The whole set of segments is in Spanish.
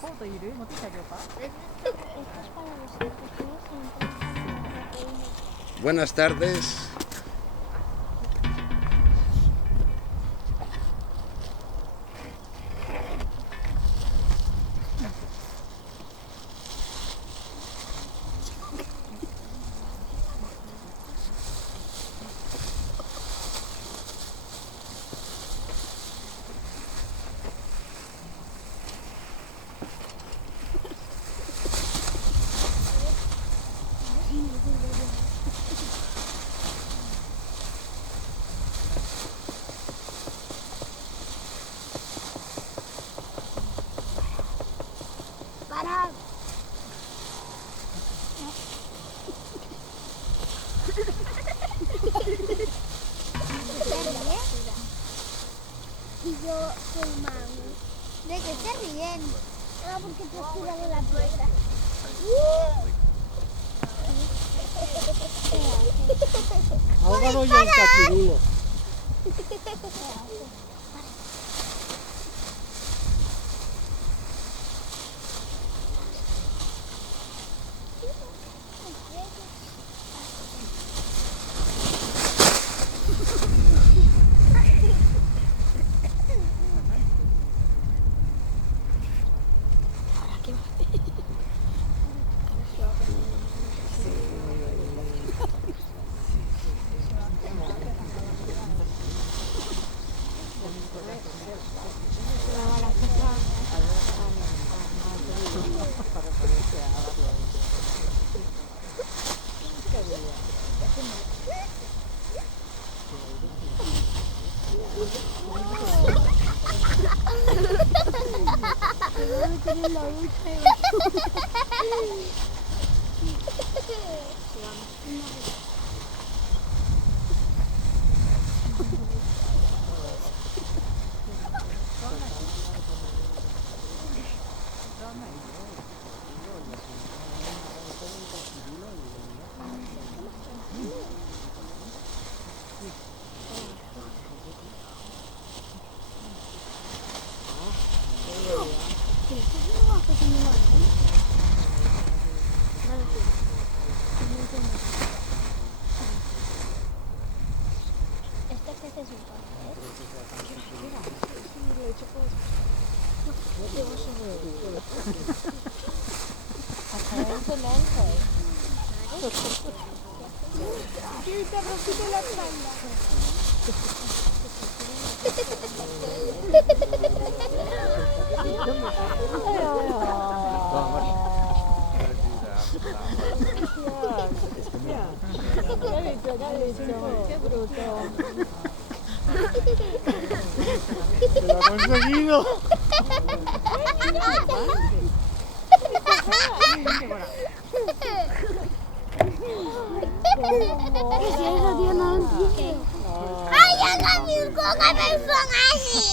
コートいる？持ってきてあげようか。Buenas tardes. Para. Y yo soy mami. ¿De qué se ríen? Ah, porque te has tirado la piedra. Ahógalo ya el cachirulo. Qué bruto. ¡Lo ha conseguido! Ay, haga mi coca personaje.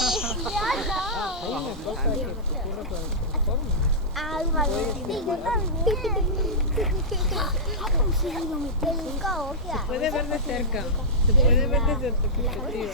Ay, Valentín, yo también. Se puede ver de cerca. Se puede ver desde tu perspectiva.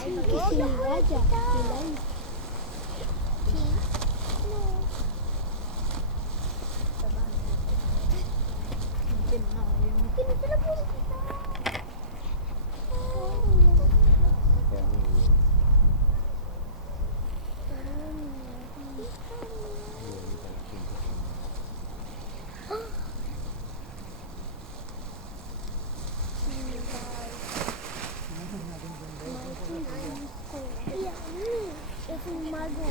Es un mago.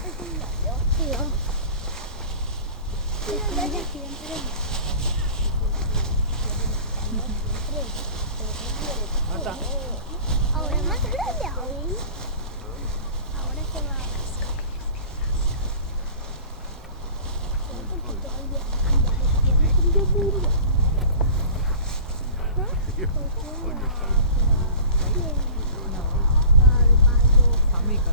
Es un mago. Ahora más grande aún. Ahora se va a cascar. Amiga.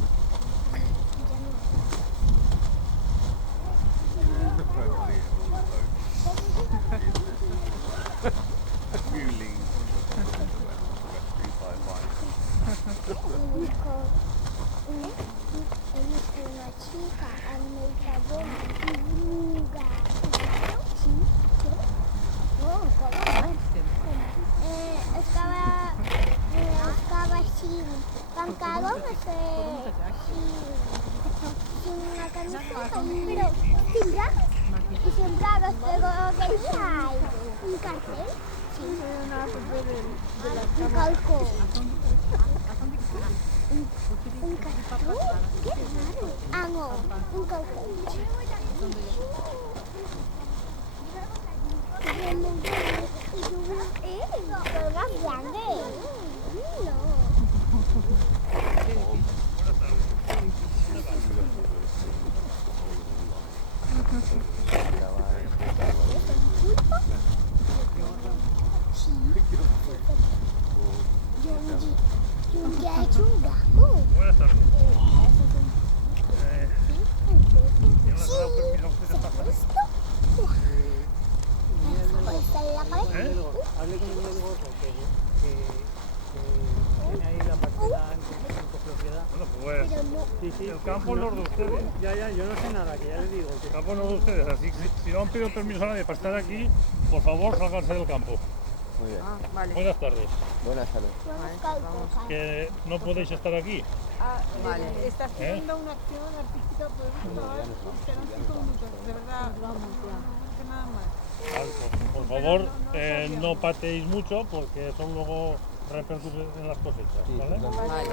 A few leaves. he visto una chica al mercado un gatito. Sí, ¿quieres? No, ¿cómo? Estaba sin pantalón, sin una camiseta, pero sin bragas. Y sin bragas, pero tenía un cartel. Sí, un calco. ¿Un calco? Qué raro. Ah, no, un calco. Pero más grande. Buenas tardes. ¿Quién les ha dado permiso a ustedes pasar? Hablé con el negocio que tiene ahí la parcela en copropiedad. Bueno, pues Pero Sí, el campo no es de ustedes. Ya, yo no sé nada, que ya les digo. El campo no es de ustedes, así que si no han pedido permiso a nadie para estar aquí, por favor, sálganse del campo. Muy bien. Vale. Buenas tardes. Buenas tardes. Que no podéis estar aquí. Vale. Está haciendo una acción artística, podemos esperar 5 minutos, de verdad, no nada más. Vale, pues, por favor, no pateéis mucho porque eso luego repercute en las cosechas, ¿vale? Vale.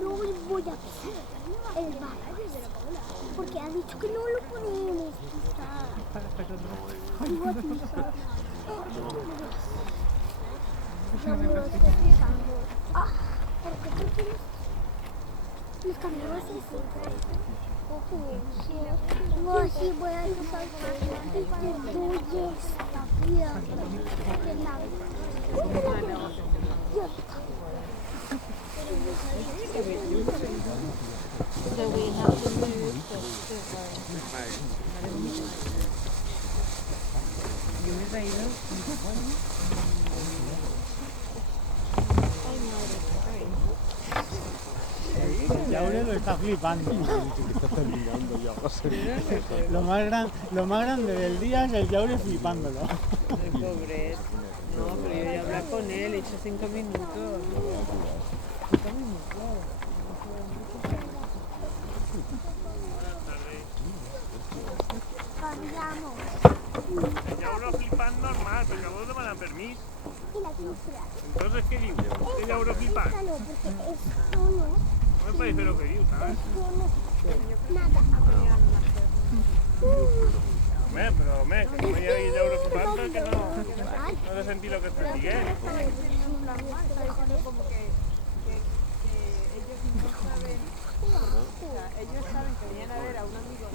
No voy a pisar el bar, porque ha dicho que no lo podemos pisar. Voy a pisar. Yo me lo estoy pisando. ¿Por qué tú tienes los caminos así? No, así voy a pisar y te doy esta piedra. Ya está. So we have to move Yo me he reído. Y ahora lo está flipando. Lo más grande del día es el Yaure flipándolo. Ay, pobre. No, pero yo voy a hablar con él, he hecho 5 minutos. 5 minutos. Cambiamos. Ya uno flipando normal, porque a vos no me dan permiso. Y la pintura. Entonces, ¿qué digo? ¿Qué ya uno flipar? No, porque esto no. No me parece lo que digo, ¿sabes? Nada. Pero, que no me llevéis ya uno flipando, que no se sentí lo que sentí, ¿eh? Ellos saben que vienen a ver a un amigo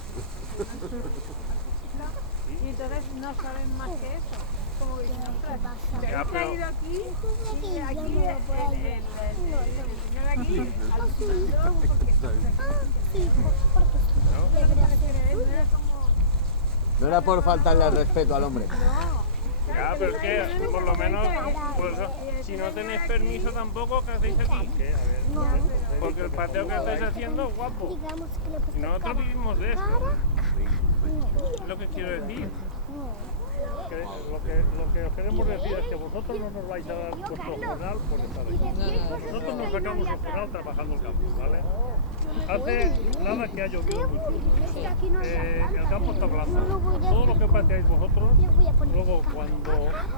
y entonces no saben más que eso. Como que dicen, ostras, te Ya, has pero- traído aquí y aquí el señor aquí alucinando porque Sí, porque No era por faltarle al respeto al hombre. Ya, pero es que por lo menos, pues, si no tenéis permiso tampoco, ¿qué hacéis aquí? ¿Qué? A ver, porque el pateo que estáis haciendo es guapo. digamos que le puse Nosotros vivimos de esto, no. es lo que quiero decir. Que lo que os queremos decir es que vosotros no nos vais a dar vuestro jornal por estar aquí. Nosotros nos sacamos el jornal trabajando el campo, ¿vale? Hace nada que ha llovido mucho. El campo está blanco. Todo lo que pateáis vosotros, luego cuando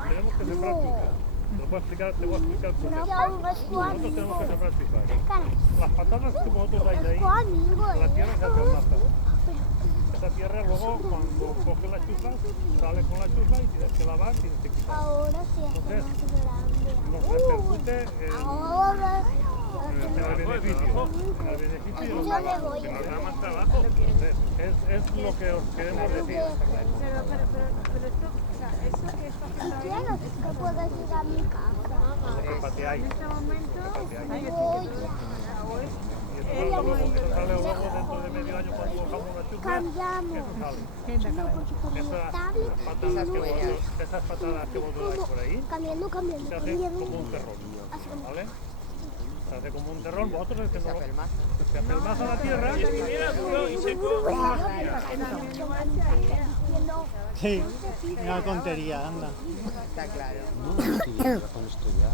tenemos que sembrar chufa, te voy a explicar por qué. Nosotros tenemos que sembrar chufa. Las patadas que vosotros dais ahí, la tierra se hace masa. Esa tierra luego, cuando coges la chufa, sale con la chufa y tienes que lavar, tienes que quitar. Ahora sí es Entonces, más grande. nos repercute Ahora en el beneficio y yo me voy. que nos da más trabajo. Es lo que os queremos decir. pero esto, o sea, eso que está Si quieres que puedas ir a mi casa. Vosotros pateáis. en este momento, Voy ya. Y esto es lo que sale luego dentro de medio año cuando cojamos la chufa. cambiamos. Eso sale. No, porque como Esas tablet, esas patadas que vosotros dais por ahí, cambiando, se hace como un terrón, ¿vale? Se hace como un terrón, vosotros es que no lo... Se hace el mazo a la tierra y duro y seco. Sí, una tontería, anda. Está claro. No, no estoy con esto ya.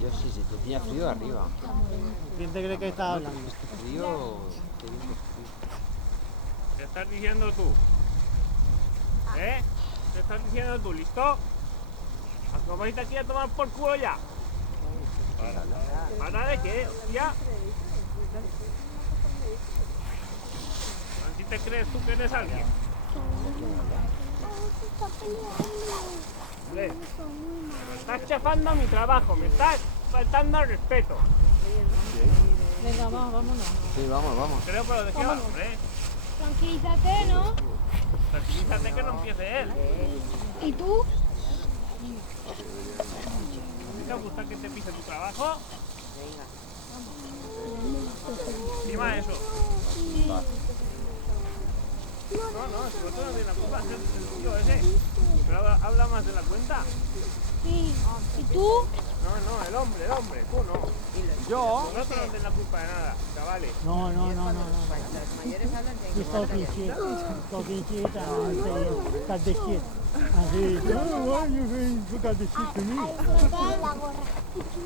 Yo sí, si te tenía frío arriba. ¿Quién te cree que está hablando? Este frío, te digo frío. ¿Qué estás diciendo tú? ¿Eh? ¿Qué estás diciendo tú? ¿Listo? ¿Os vais aquí a tomar por culo ya? ¿Para de qué? ¿Ya? ¿Así te crees tú que eres alguien? Hombre, me estás chafando mi trabajo, me estás faltando al respeto. Venga, vámonos. Sí, vamos. Creo que lo de qué va, hombre. Tranquilízate, ¿no? Tranquilízate que no empiece él. ¿Y tú? ¿Te gusta que te pise tu trabajo? Encima de eso. No, si vosotros no tenéis la culpa, es el tío ese. Pero habla más de la cuenta. Sí. ¿Y tú? No, el hombre, tú no. Yo. Vosotros no tenéis la culpa de nada, chavales. No. Los mayores hablan de Esto que quieta, estás de quieta. Así, tú estás de quieta. La gorra. ¿Y tú?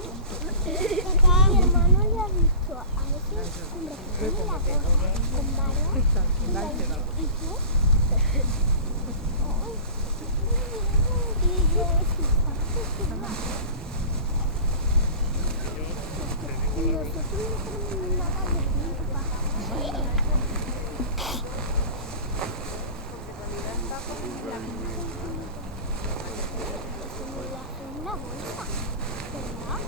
Mi hermano le ha dicho a ese hombre que tiene la gorra con barba. ¿Y tú? Y yo y nosotros no tenemos nada de culpa. Una bolsa, ¿verdad?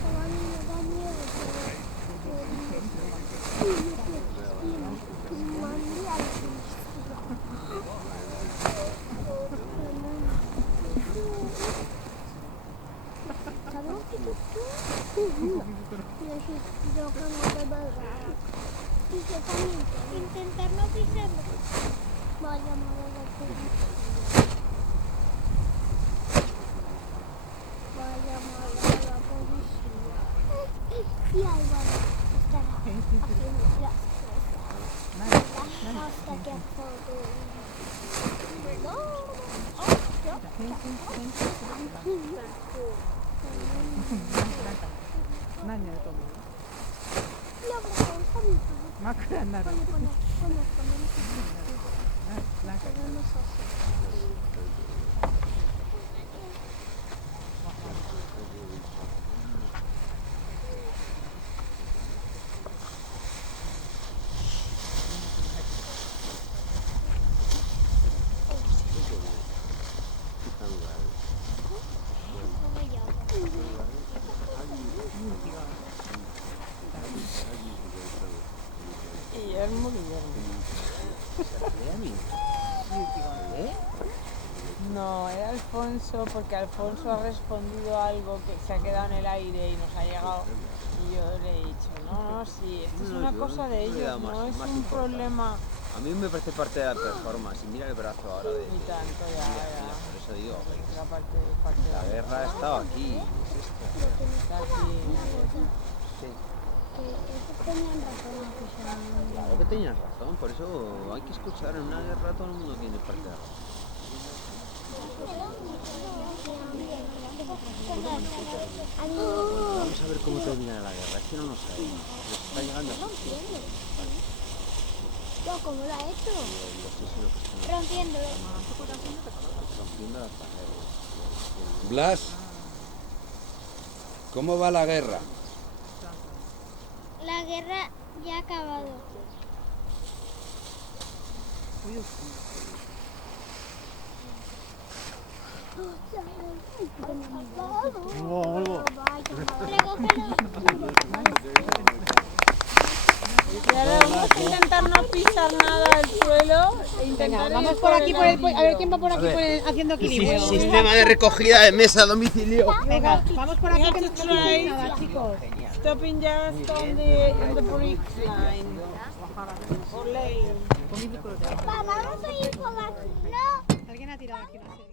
Pero a mí me da miedo que mande a la policía. ¿Sabes qué tú? Yo como de verdad. Y que también intentar no pisarlo. Vaya madre de policía. Vaya madre de la policía. Y ahí va a estar haciendo las cosas. Hasta que Guillermo. No, era Alfonso, porque Alfonso ha respondido algo que se ha quedado en el aire y nos ha llegado. Y yo le he dicho, no, sí, esto es una cosa de ellos, no es un problema. A mí me parece parte de la performance. Y mira el brazo ahora de... Ni tanto, ya. Por eso digo, Parte de la guerra ha estado aquí. Está aquí. Sí. Esos tenían razón, Claro que tenías razón, por eso hay que escuchar. En una guerra todo el mundo tiene parte de la razón. Vamos a ver cómo termina la guerra. Es que no lo sabemos. Nos está llegando a ¿Cómo lo ha hecho? Rompiéndolo. rompiendo las paredes. Blas, ¿cómo va la guerra? La guerra ya ha acabado. Y ahora vamos a intentar no pisar nada al suelo. E intentar Vamos por aquí, a ver quién va por aquí haciendo equilibrio. Sistema de recogida de mesa a domicilio. Venga, vamos por aquí que no se nada, chicos. Stopping just on the brick line. Por ley. Papá, vamos a ir por aquí. No. Alguien ha tirado aquí una